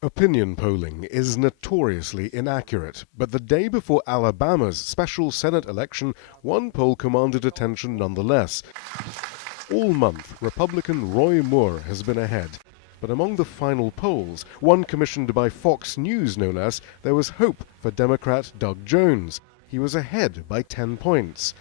Opinion polling is notoriously inaccurate, but the day before Alabama's special Senate election, one poll commanded attention nonetheless. All month, Republican Roy Moore has been ahead. But among the final polls, one commissioned by Fox News no less, there was hope for Democrat Doug Jones. He was ahead by 10 points.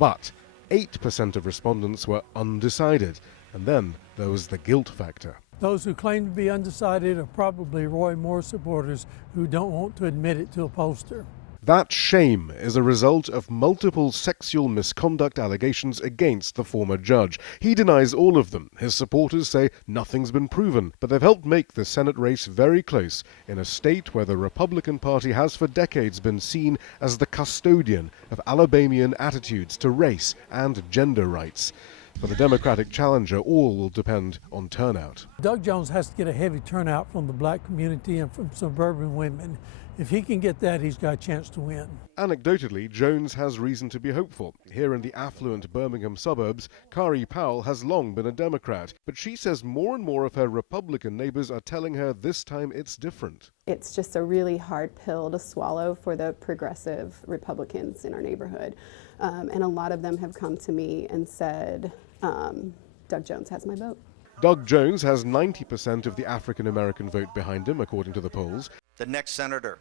But 8% of respondents were undecided. And then there was the guilt factor. Those who claim to be undecided are probably Roy Moore supporters who don't want to admit it to a pollster. That shame is a result of multiple sexual misconduct allegations against the former judge. He denies all of them. His supporters say nothing's been proven, but they've helped make the Senate race very close in a state where the Republican Party has for decades been seen as the custodian of Alabamian attitudes to race and gender rights. For the Democratic challenger, all will depend on turnout. Doug Jones has to get a heavy turnout from the black community and from suburban women. If he can get that, he's got a chance to win. Anecdotally, Jones has reason to be hopeful. Here in the affluent Birmingham suburbs, Kari Powell has long been a Democrat, but she says more and more of her Republican neighbors are telling her this time it's different. It's just a really hard pill to swallow for the progressive Republicans in our neighborhood. And a lot of them have come to me and said, Doug Jones has my vote. Doug Jones has 90% of the African American vote behind him, according to the polls. The next senator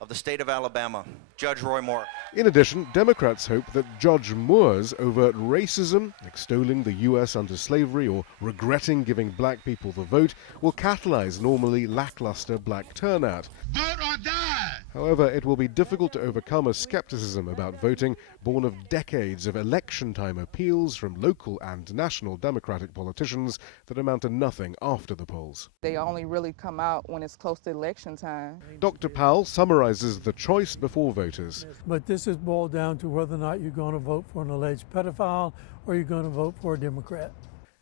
of the state of Alabama, Judge Roy Moore. In addition, Democrats hope that Judge Moore's overt racism, extolling the U.S. under slavery or regretting giving black people the vote, will catalyze normally lackluster black turnout. Vote or die! However, it will be difficult to overcome a skepticism about voting born of decades of election-time appeals from local and national Democratic politicians that amount to nothing after the polls. They only really come out when it's close to election time. Dr. Powell summarizes the choice before voters. But this is boiled down to whether or not you're going to vote for an alleged pedophile or you're going to vote for a Democrat.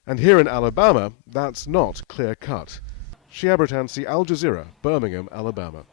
And here in Alabama, that's not clear-cut. Shia Bertansi, Al Jazeera, Birmingham, Alabama.